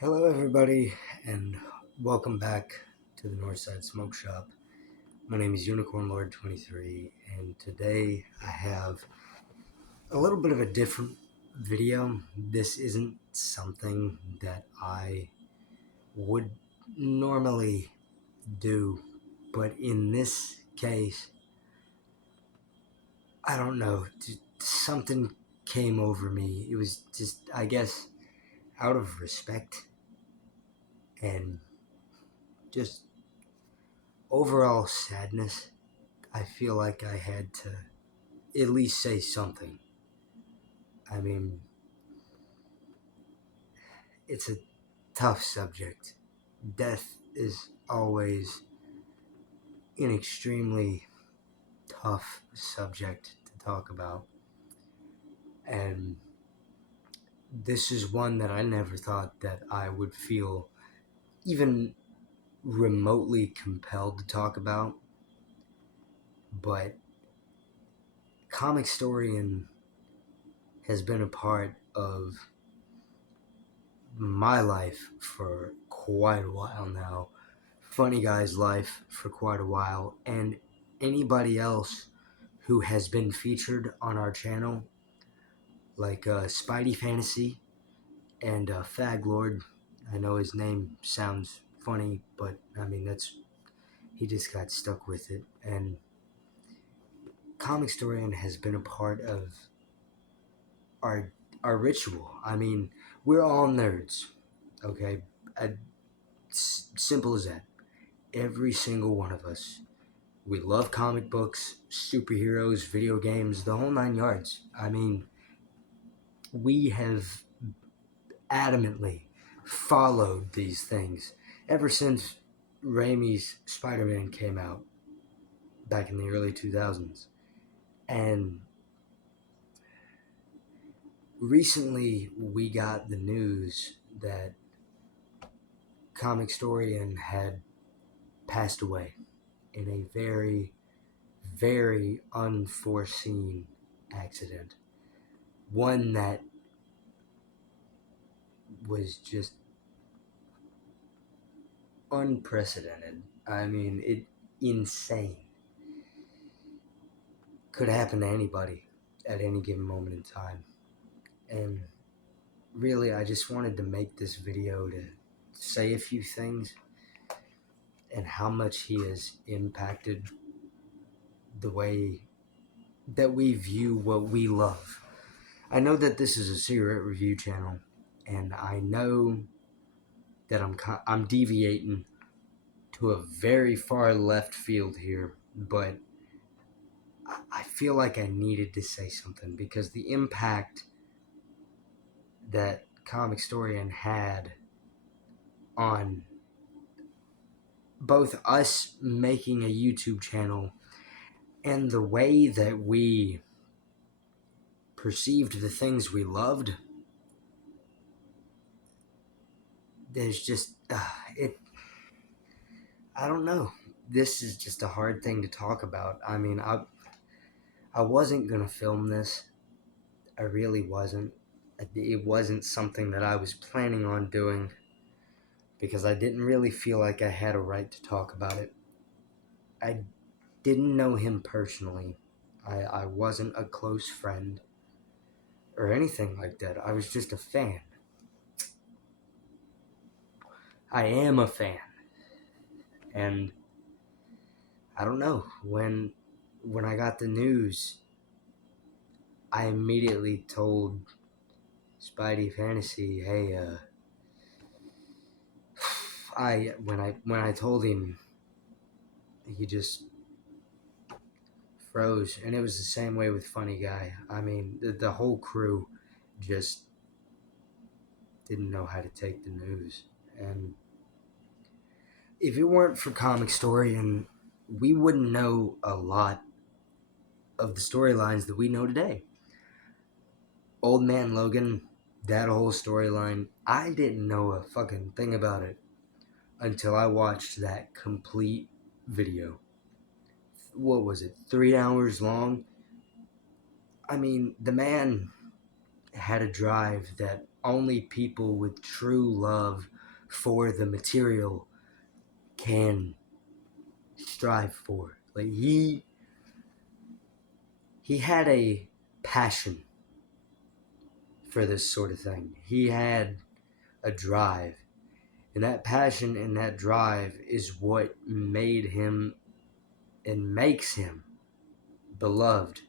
Hello, everybody, and welcome back to the Northside Smoke Shop. My name is Unicorn Lord 23, and today I have a little bit of a different video. This isn't something that I would normally do, but in this case, I don't know, something came over me. It was just, I guess, out of respect and just overall sadness. I feel like I had to at least say something. I mean, it's a tough subject. Death is always an extremely tough subject to talk about. And this is one that I never thought that I would feel even remotely compelled to talk about. But Comicstorian has been a part of my life for quite a while now. Funny Guy's life for quite a while, and anybody else who has been featured on our channel, like Spidey Fantasy and Fag Lord. I know his name sounds funny, but I mean he just got stuck with it. And Comicstorian has been a part of our our ritual. I mean, we're all nerds, okay? Simple as that. Every single one of us. We love comic books, superheroes, video games, the whole nine yards. I mean, we have adamantly followed these things ever since Raimi's Spider-Man came out back in the early 2000s. And recently we got the news that Comicstorian had passed away in a very, very unforeseen accident. One that was just unprecedented. I mean, insane. Could happen to anybody at any given moment in time. And really, I just wanted to make this video to say a few things and how much he has impacted the way that we view what we love. I know that this is a cigarette review channel, and I know that I'm deviating to a very far left field here, but I feel like I needed to say something because the impact that Comicstorian had on both us making a YouTube channel and the way that we perceived the things we loved, there's just I don't know. This is just a hard thing to talk about. I mean, I wasn't gonna film this. I really wasn't. It wasn't something that I was planning on doing because I didn't really feel like I had a right to talk about it. I didn't know him personally. I wasn't a close friend or anything like that. I was just a fan. I am a fan. And I don't know, when I got the news, I immediately told Spidey Fantasy, "Hey, when I told him, he just froze." And it was the same way with Funny Guy. I mean, the whole crew just didn't know how to take the news. And if it weren't for Comicstorian, we wouldn't know a lot of the storylines that we know today. Old Man Logan, that whole storyline, I didn't know a fucking thing about it until I watched that complete video. What was it, 3 hours long? I mean, the man had a drive that only people with true love for the material can strive for. Like he had a passion for this sort of thing. He had a drive. And that passion and that drive is what made him and makes him beloved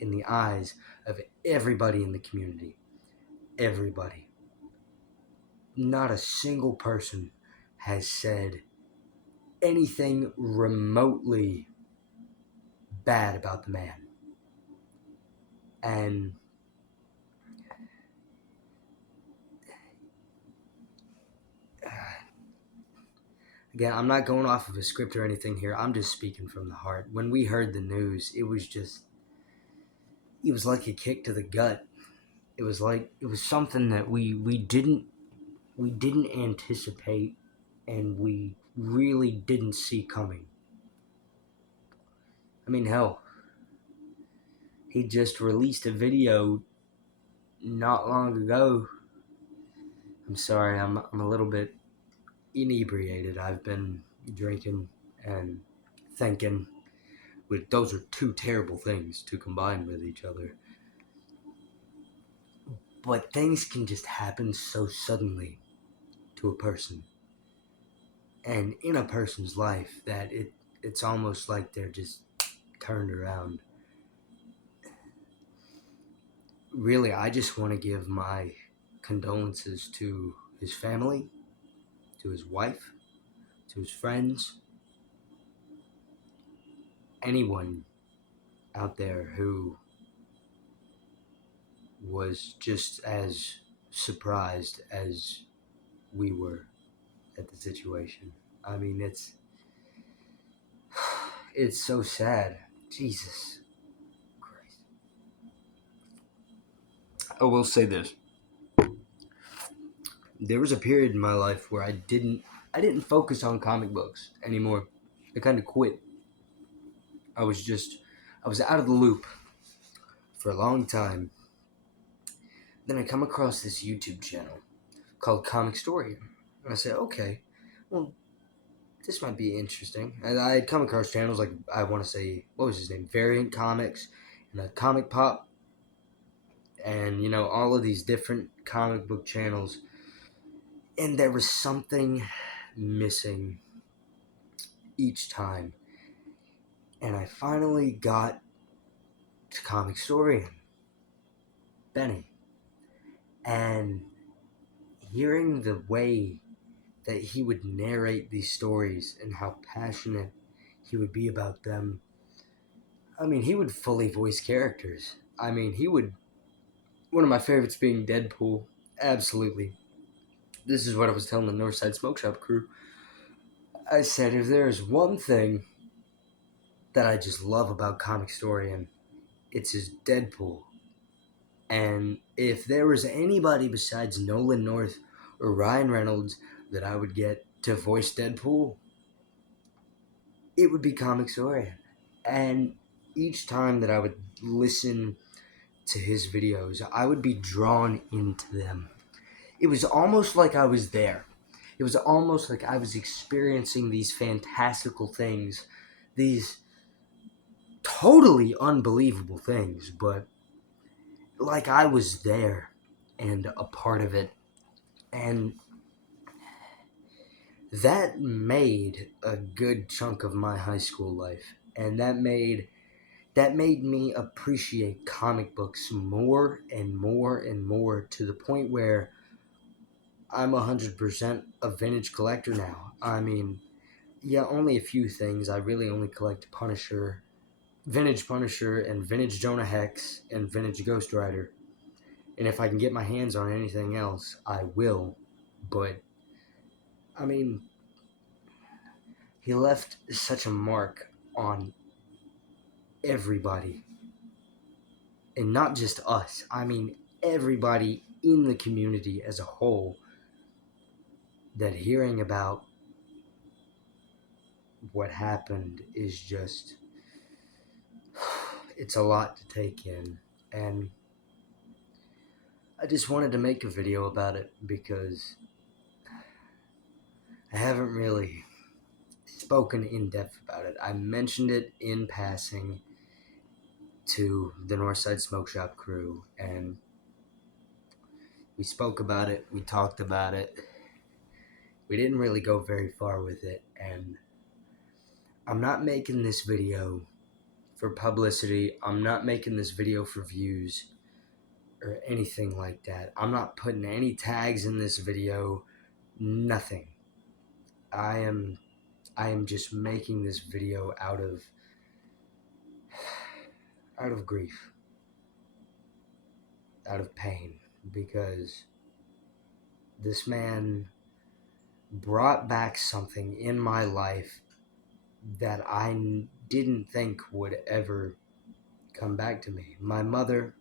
in the eyes of everybody in the community. Everybody. Not a single person has said anything remotely bad about the man. And again, I'm not going off of a script or anything here. I'm just speaking from the heart. When we heard the news, it was like a kick to the gut. It was something that we didn't anticipate, and we really didn't see coming. I mean, hell, he just released a video not long ago. I'm sorry, I'm a little bit inebriated. I've been drinking and thinking. Those are two terrible things to combine with each other. But things can just happen so suddenly to a person, and in a person's life, that it's almost like they're just turned around. Really, I just want to give my condolences to his family, to his wife, to his friends, anyone out there who was just as surprised as we were at the situation. I mean, it's so sad. Jesus Christ. I will say this. There was a period in my life where I didn't focus on comic books anymore. I kind of quit. I was out of the loop for a long time. Then I come across this YouTube channel called Comicstorian. And I said, okay, well, this might be interesting. And I had come across channels like, I want to say, what was his name? Variant Comics and Comic Pop. And, all of these different comic book channels. And there was something missing each time. And I finally got to Comicstorian, Benny. And hearing the way that he would narrate these stories and how passionate he would be about them. I mean, he would fully voice characters. I mean, one of my favorites being Deadpool. Absolutely. This is what I was telling the Northside Smoke Shop crew. I said, if there's one thing that I just love about Comicstorian, it's his Deadpool. And if there was anybody besides Nolan North or Ryan Reynolds that I would get to voice Deadpool, it would be Comicstorian. And each time that I would listen to his videos, I would be drawn into them. It was almost like I was there. It was almost like I was experiencing these fantastical things, these totally unbelievable things, but like I was there and a part of it. And that made a good chunk of my high school life. And that made me appreciate comic books more and more and more, to the point where I'm 100% a vintage collector now. I mean, yeah, only a few things. I really only collect Punisher, vintage Punisher, and vintage Jonah Hex, and vintage Ghost Rider. And if I can get my hands on anything else, I will. But, I mean, he left such a mark on everybody. And not just us. I mean, everybody in the community as a whole, that hearing about what happened is just, it's a lot to take in. And I just wanted to make a video about it because I haven't really spoken in depth about it. I mentioned it in passing to the Northside Smoke Shop crew, and we spoke about it, we talked about it. We didn't really go very far with it, and I'm not making this video for publicity. I'm not making this video for views or anything like that. I'm not putting any tags in this video. Nothing. I am just making this video out of grief, out of pain, because this man brought back something in my life that I didn't think would ever come back to me. My mother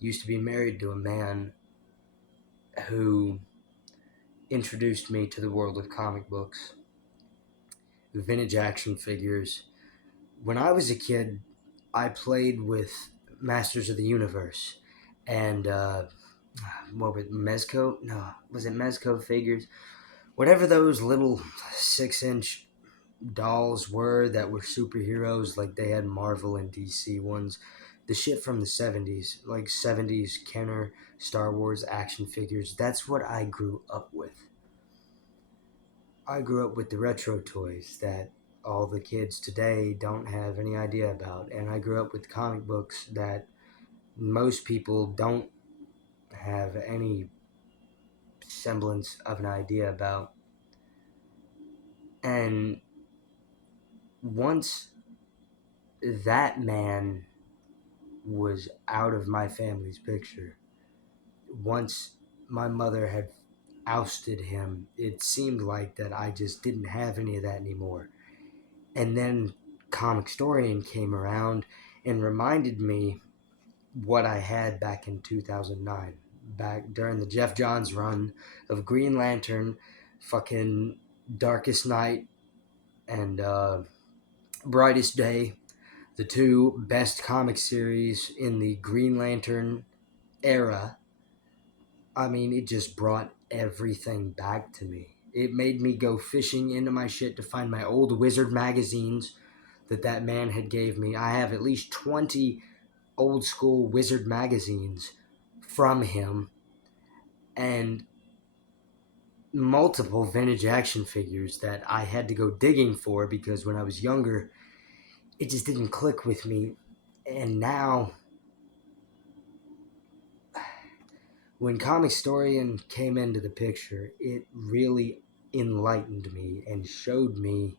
used to be married to a man who introduced me to the world of comic books, vintage action figures. When I was a kid, I played with Masters of the Universe and what was it, Mezco? No, was it Mezco figures? Whatever those little 6-inch dolls were that were superheroes, like they had Marvel and DC ones. The shit from the 70s, like 70s Kenner Star Wars action figures. That's what I grew up with. I grew up with the retro toys that all the kids today don't have any idea about. And I grew up with comic books that most people don't have any semblance of an idea about. And once that man was out of my family's picture, once my mother had ousted him, it seemed like that I just didn't have any of that anymore. And then Comicstorian came around and reminded me what I had back in 2009, back during the Jeff Johns run of Green Lantern, fucking Darkest Night, and Brightest Day, the two best comic series in the Green Lantern era. I mean, it just brought everything back to me. It made me go fishing into my shit to find my old Wizard magazines that man had gave me. I have at least 20 old school Wizard magazines from him, and multiple vintage action figures that I had to go digging for because when I was younger, it just didn't click with me. And now, when Comicstorian came into the picture, it really enlightened me and showed me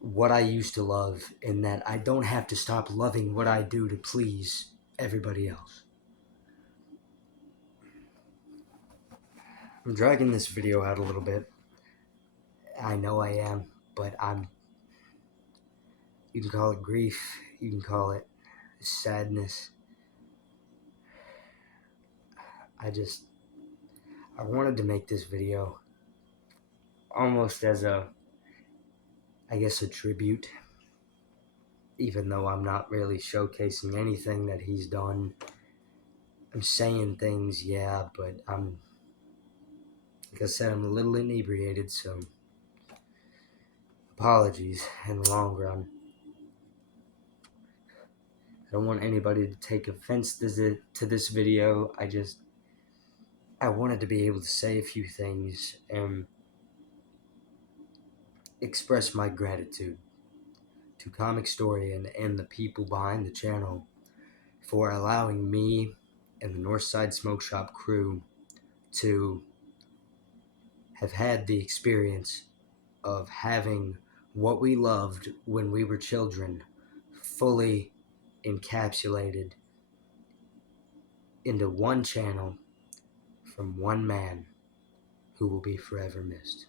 what I used to love, and that I don't have to stop loving what I do to please everybody else. I'm dragging this video out a little bit. I know I am, but you can call it grief, you can call it sadness. I wanted to make this video almost as a tribute, even though I'm not really showcasing anything that he's done. I'm saying things, yeah, but like I said, I'm a little inebriated, so apologies in the long run. I don't want anybody to take offense to this video. I wanted to be able to say a few things and express my gratitude to Comicstorian and the people behind the channel for allowing me and the Northside Smoke Shop crew to have had the experience of having what we loved when we were children fully encapsulated into one channel from one man who will be forever missed.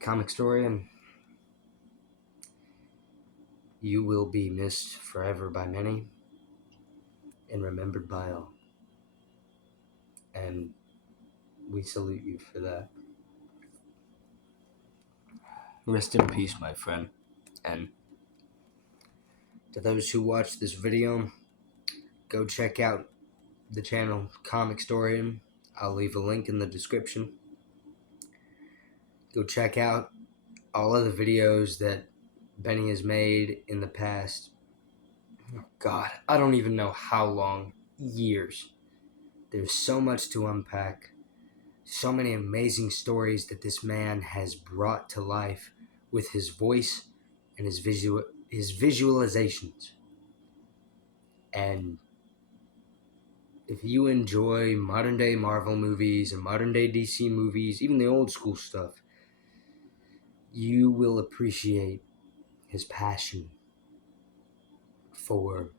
Comicstorian, you will be missed forever by many and remembered by all. And we salute you for that. Rest in peace, my friend. And To those who watch this video, go check out the channel Comicstorian. I'll leave a link in the description. Go check out all of the videos that Benny has made in the past. Oh God, I don't even know how long. Years. There's so much to unpack. So many amazing stories that this man has brought to life with his voice and his visualizations. And if you enjoy modern day Marvel movies and modern day DC movies, even the old school stuff, you will appreciate his passion for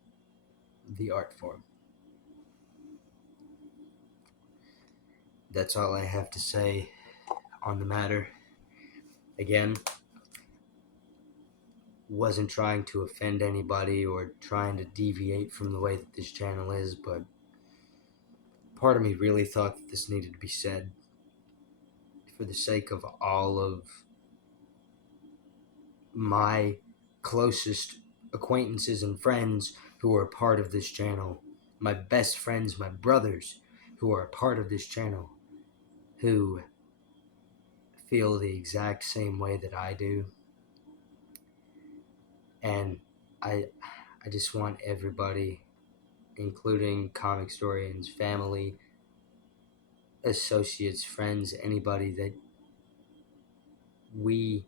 the art form. That's all I have to say on the matter. Again, wasn't trying to offend anybody or trying to deviate from the way that this channel is, but part of me really thought that this needed to be said for the sake of all of my closest acquaintances and friends who are a part of this channel, my best friends, my brothers who are a part of this channel, who feel the exact same way that I do. And I just want everybody, including Comicstorians, family, associates, friends, anybody that we,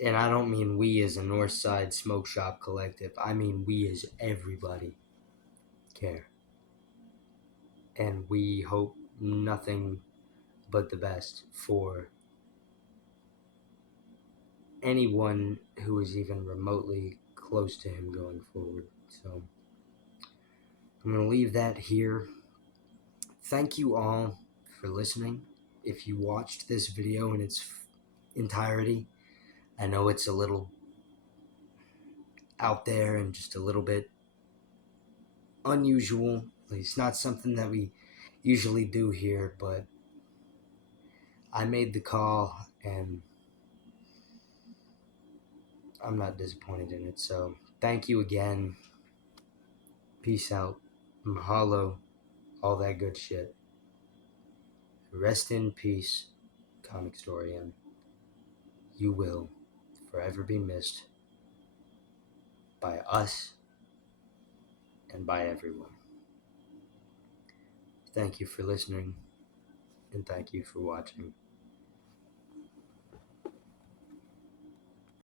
and I don't mean we as a Northside Smoke Shop Collective, I mean we as everybody care. And we hope nothing but the best for anyone who is even remotely close to him going forward. So I'm going to leave that here. Thank you all for listening. If you watched this video in its entirety, I know it's a little out there and just a little bit unusual. It's not something that we usually do here, but I made the call and I'm not disappointed in it. So thank you again. Peace out. Mahalo. All that good shit. Rest in peace, Comicstorian. You will forever be missed by us and by everyone. Thank you for listening, and thank you for watching.